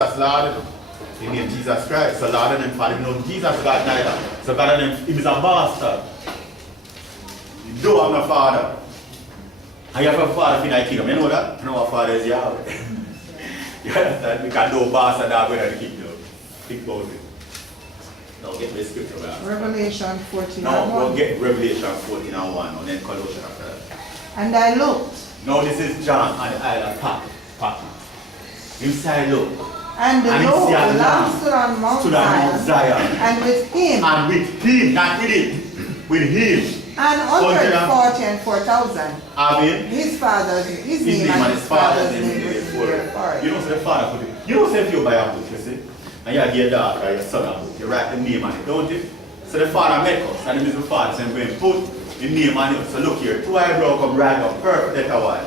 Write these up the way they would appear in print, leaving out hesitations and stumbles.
Lord, he named Jesus Christ. So Lord and them father know Jesus God neither. So God and them, he is a bastard. You don't have no father. And you have a father in the kingdom. You know that? You know what father is Yahweh. You understand? We can do bastard dog in the kingdom. Think about it. Now get the scripture back. Revelation 14 Now and 1. we'll get Revelation 14 and 1 and then Colossians after that. And I looked. Now this is John on the island Patmos. Inside look. And the Lord, the Lamb stood on Mount Zion. And with him. And with him, not with it. With him. And 140 and 4,000. Amen. His father's, his name and his father's name is there. You don't say the father put it. You don't say if you buy a book, you see. And you have your daughter or your son a book. You write the name on it, don't you? So the father make us. And the father said, when put the name on it. So look here, two eyebrows come right up. Perfect letter Y.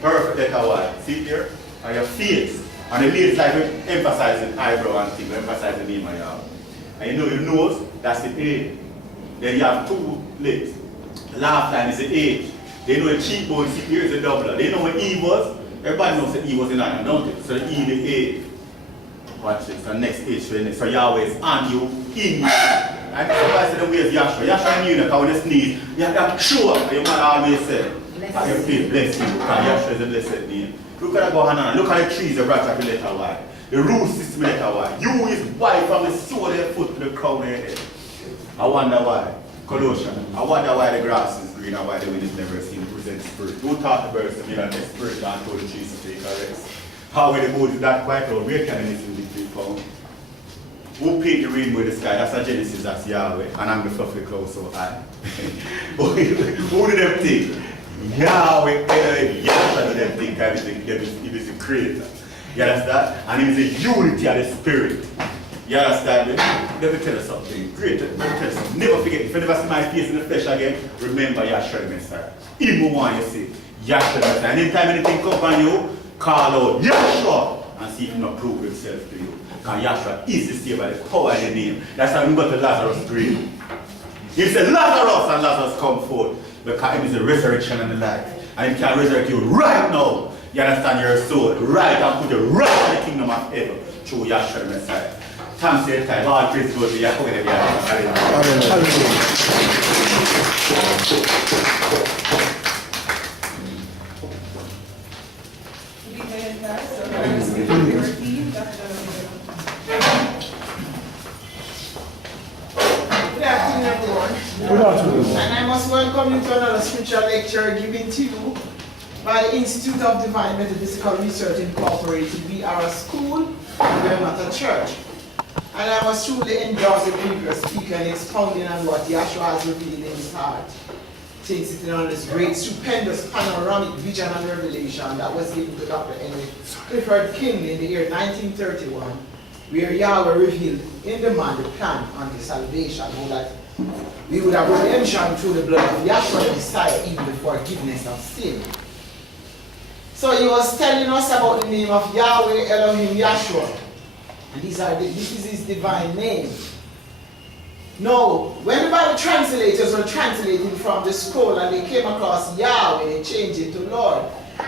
Perfect letter Y. See here? And your face. And the ladies like emphasizing eyebrow and things, emphasize the name of your house. And you know your nose, that's the A. Then you have two legs. The laugh line is the H. They know the cheekbone, see here is the doubler. They know what E was. Everybody knows the E was in iron, don't it? So the E, the A. Watch this, the next H for the next. So Yahweh is on you, in you. And somebody said, where's Yahshua? Yahshua knew that when you sneeze, you have to sure. Your man always said, I can feel bless you, because Yahshua is a blessed name. Look at that go on. Look at the trees, the branch of the letter Y. The root system letter Y. You is white from the sole of your foot to the crown of your head. I wonder why. Colossians. I wonder why the grass is green and why the wind is never seen to present spirit. Who taught the birds to me that the spirit and told the trees to take a rest? How will the boat is that quite loud? Where can anything be 3 pounds? Who paid the rainbow in the sky? That's a Genesis, that's Yahweh. And I'm the fluffy cloud so high. Who did them think? Yahweh, Yahweh, them think everything. He is the creator. You understand? And he is the unity of the spirit. You understand? Let me tell you something. Great. Let me tell you something. Never forget, if you never see my face in the flesh again, remember Yahshua the Messiah. Even one you see, Yahshua the Messiah. And anytime anything comes on you, call out Yahshua and see if he not prove himself to you. Because Yahshua is the Savior by the power of the name. That's how we got to Lazarus' grave. He said, Lazarus, and Lazarus come forth. Because it is the resurrection and the life. And he can resurrect you right now. You understand your soul right and put you right in the kingdom of heaven through Yahshua the Messiah. Thanks for your time. All praise goes to Yahweh. Good afternoon, everyone. Good afternoon. And I must welcome you to another scripture lecture given to you by the Institute of Divine Metaphysical Research Incorporated. We are a school, and we are not a church. And I must truly endorse the previous speaker in expounding on what Yahshua has revealed in his heart. Takes it on this great, stupendous, panoramic vision and revelation that was given to Dr. Henry Clifford Kingley in the year 1931, where Yahweh revealed in the man the plan unto salvation, so that we would have redemption through the blood of Yahshua the Messiah, even the forgiveness of sin. So he was telling us about the name of Yahweh Elohim Yahshua. And this is his divine name. Now, when the Bible translators were translating from the scroll and they came across Yahweh, they changed it to Lord.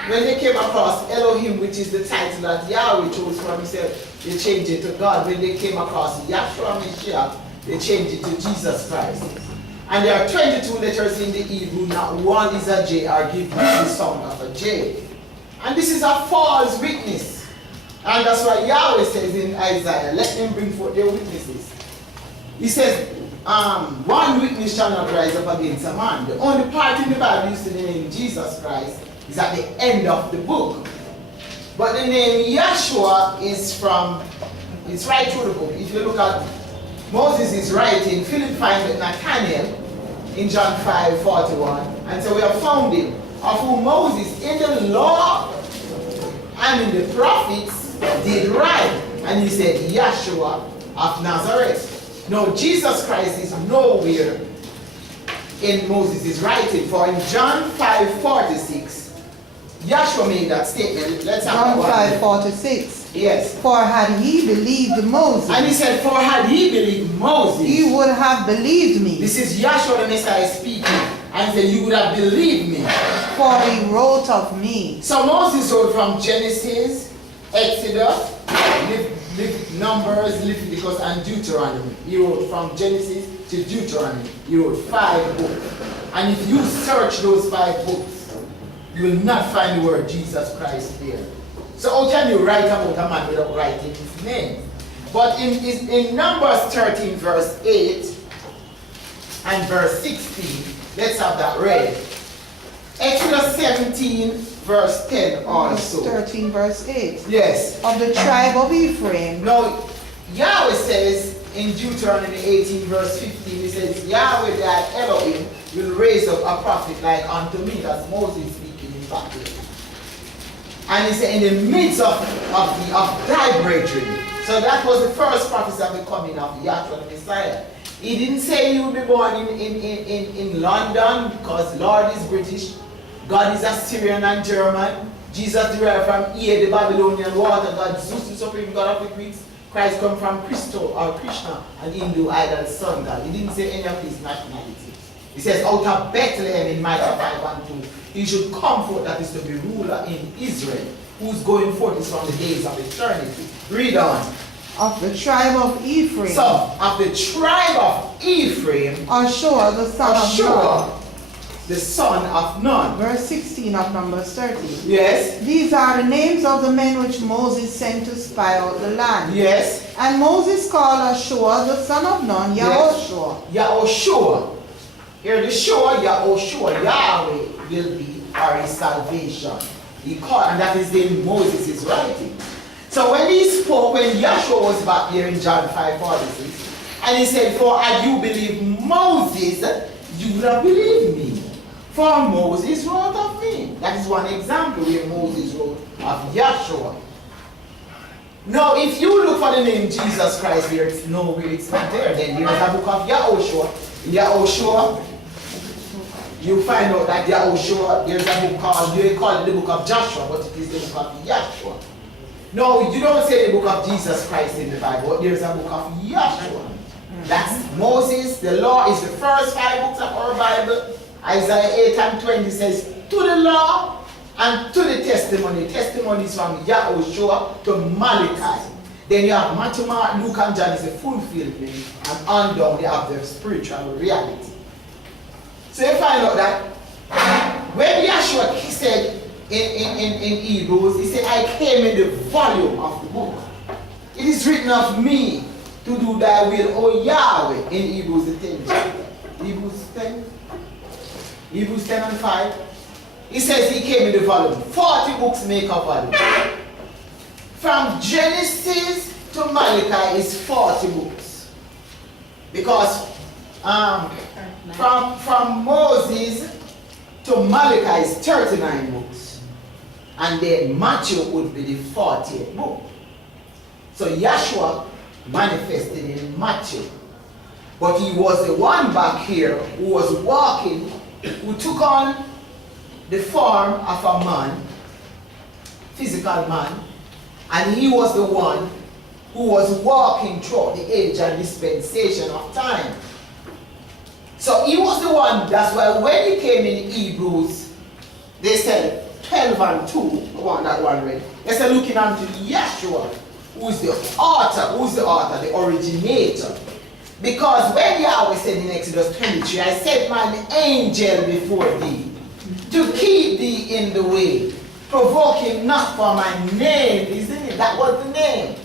When they came across Elohim, which is the title that Yahweh chose for himself, they changed it to God. When they came across Yahshua Mashiach, they changed it to Jesus Christ. And there are 22 letters in the Hebrew, not one is a J, or give the sound of a J. And this is a false witness. And that's why Yahweh says in Isaiah, let them bring forth their witnesses. He says, one witness shall not rise up against a man. The only part in the Bible used the name Jesus Christ is at the end of the book. But the name Yahshua is it's right through the book. If you look at Moses is writing, Philip finds Nathanael in John 5:41, and so we have found him, of whom Moses in the law and in the prophets did write, and he said Yahshua of Nazareth. No, Jesus Christ is nowhere in Moses' writing, for in John 5:46, Yahshua made that statement. Let's have John 5:46. Yes. For had he believed Moses, And he said, for had he believed Moses, he would have believed me. this is Yahshua the Messiah speaking, and said, you would have believed me. For he wrote of me. So Moses wrote from Genesis Exodus, Numbers, Leviticus, and Deuteronomy. He wrote from Genesis to Deuteronomy. He wrote 5 books. And if you search those 5 books, you will not find the word Jesus Christ there. So how can you write about a man without writing his name? But in Numbers 13 verse 8 and verse 16, let's have that read. Exodus 17 verse 10 also. 13 verse 8. Yes. Of the tribe of Ephraim. Now, Yahweh says in Deuteronomy 18 verse 15, he says, Yahweh thy Elohim will raise up a prophet like unto me. That's Moses speaking in fact. And he said, in the midst of thy brethren. So that was the first prophecy of the coming of Yahshua the Messiah. He didn't say he would be born in London because Lord is British. God is Assyrian and German. Jesus derived from Ea, the Babylonian water god. Zeus, the supreme god of the Greeks. Christ come from Christo or Krishna, an Hindu idol sun god. He didn't say any of his nationality. He says, out of Bethlehem in Micah 5:1-2, he should come forth that is to be ruler in Israel, whose going forth is from the days of eternity. Read on. Of the tribe of Ephraim. So, of the tribe of Ephraim, Ashur, the son of Nun. The son of Nun. Verse 16 of Numbers 13. Yes. These are the names of the men which Moses sent to spy out the land. Yes. And Moses called Ashur, the son of Nun, Yahoshua. Yahoshua. Here the Shua, Yahoshua, Yahweh will be our salvation. He called, and that is the Moses is writing. So when he spoke, when Yahshua was back here in John 5:46, and he said, for had you believed Moses, you would have believed me. For Moses wrote of me. That is one example where Moses wrote of Yahshua. Now, if you look for the name Jesus Christ here, it's nowhere, it's not there. Then there's a book of Yahoshua. In Yahoshua, you find out that Yahoshua, there's a book called, you call it the book of Joshua, but it is the book of Yahshua. No, you don't say the book of Jesus Christ in the Bible, but there's a book of Yahshua. That's Moses. The law is the first 5 books of our Bible. Isaiah 8:20 says, to the law and to the testimony. Testimonies from Yahushua to Malachi. Then you have Matthew, Mark, Luke, and John is the fulfillment. And on down they have the spiritual reality. So you find out that when Yahshua said in Hebrews, he said, I came in the volume of the book. It is written of me to do thy will, O Yahweh, in Hebrews the 10th chapter. Hebrews 10. Hebrews 10 and 5. He says he came in the volume. 40 books make a volume. From Genesis to Malachi is 40 books. Because from Moses to Malachi is 39 books. And then Matthew would be the 40th book. So Yahshua manifested in Matthew. But he was the one back here who was walking, who took on the form of a man, physical man, and he was the one who was walking throughout the age and dispensation of time. So he was the one, that's why when he came in Hebrews, they said 12 and 2, I want that one read. They said looking unto Yahshua, who's the author, the originator. Because when Yahweh said in Exodus 23, I set mine angel before thee, to keep thee in the way, provoke him not for my name, isn't it? That was the name.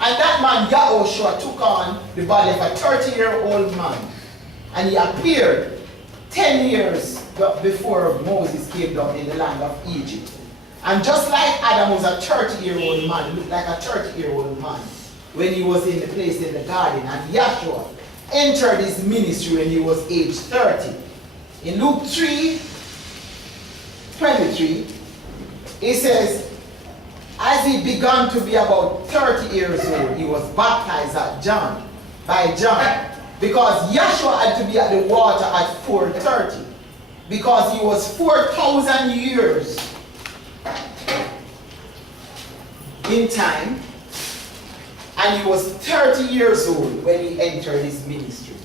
And that man, Yahushua, took on the body of a 30-year-old man. And he appeared 10 years before Moses came down in the land of Egypt. And just like Adam was a 30-year-old man, looked like a 30-year-old man when he was in the place in the garden. And Yahshua entered his ministry when he was age 30. In Luke 3:23, it says, as he began to be about 30 years old, he was baptized by John. Because Yahshua had to be at the water at 4:30. Because he was 4,000 years in time. And he was 30 years old when he entered his ministry.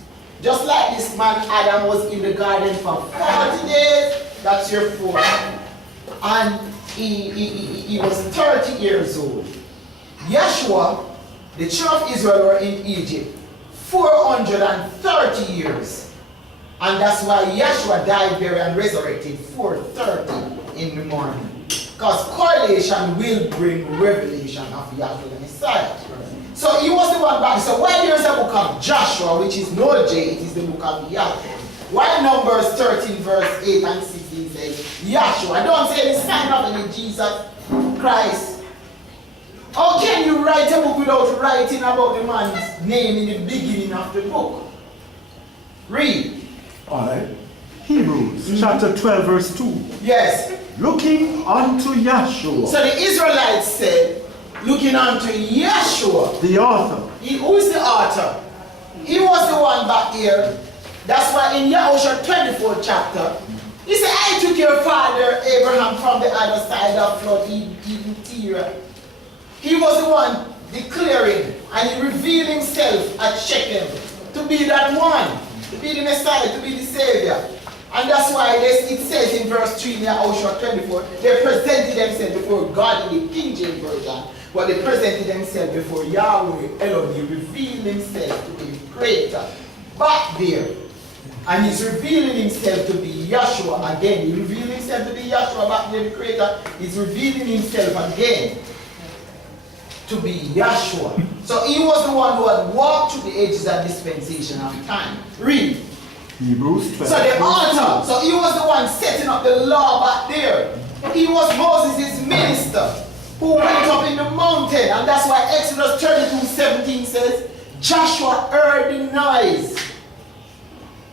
Just like this man Adam was in the garden for 40 days, that's your 4. And he was 30 years old Joshua, the children of Israel were in Egypt 430 years. And that's why Yeshua died there and resurrected 4:30 in the morning. Because correlation will bring revelation of Yahweh the Messiah. So he was the one back. So while there's a book of Joshua, which is no J, it is the book of Yahweh. While Numbers 13 verse 8 and 16 says Yahshua, don't say the sign of any Jesus Christ. How can you write a book without writing about the man's name in the beginning of the book? Read. Alright. Hebrews chapter 12 verse 2. Yes. Looking unto Yahshua, So the Israelites said, looking unto Yeshua. the author. Who is the author? He was the one back here. That's why in Yahushua 24th chapter, he said, I took your father Abraham from the other side of flood, even Tyre. He was the one declaring, and he revealed himself at Shechem to be that one, to be the Messiah, to be the Savior. And that's why it says in verse 3 in Yahushua 24, they presented themselves before God in the King James Version, but they presented themselves before Yahweh Elohim, revealed himself to be the Creator back there. And he's revealing himself to be Yahshua again. He revealed himself to be Yahshua back there, the Creator. He's revealing himself again to be Yahshua. So he was the one who had walked through the ages and dispensation of time. Read. Hebrews 12. So the author, so he was the one setting up the law back there. He was Moses' minister who went up in the mountain. And that's why Exodus 32:17 says, Joshua heard the noise.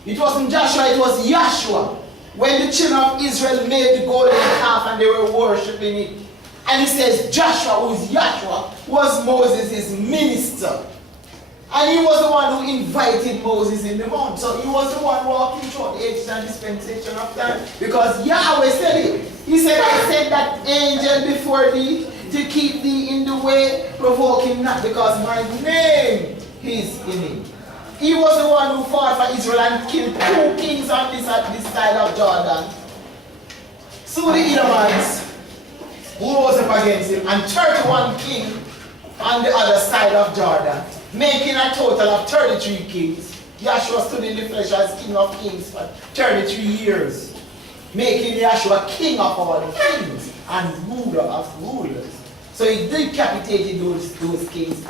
It wasn't Joshua, it was Yahshua. When the children of Israel made the golden calf and they were worshipping it. And he says Joshua, who is Yahshua, was Moses' minister. And he was the one who invited Moses in the mount. So he was the one walking through the ages and dispensation of time. Because Yahweh said it. He said, I sent that angel before thee to keep thee in the way, provoke him not, because my name is in him. He was the one who fought for Israel and killed 2 kings on this side of Jordan. So the Edomites who rose up against him, and 31 kings on the other side of Jordan, making a total of 33 kings. Yahshua stood in the flesh as King of Kings for 33 years, making Yahshua king of all the kings and ruler of rulers. So he decapitated those kings.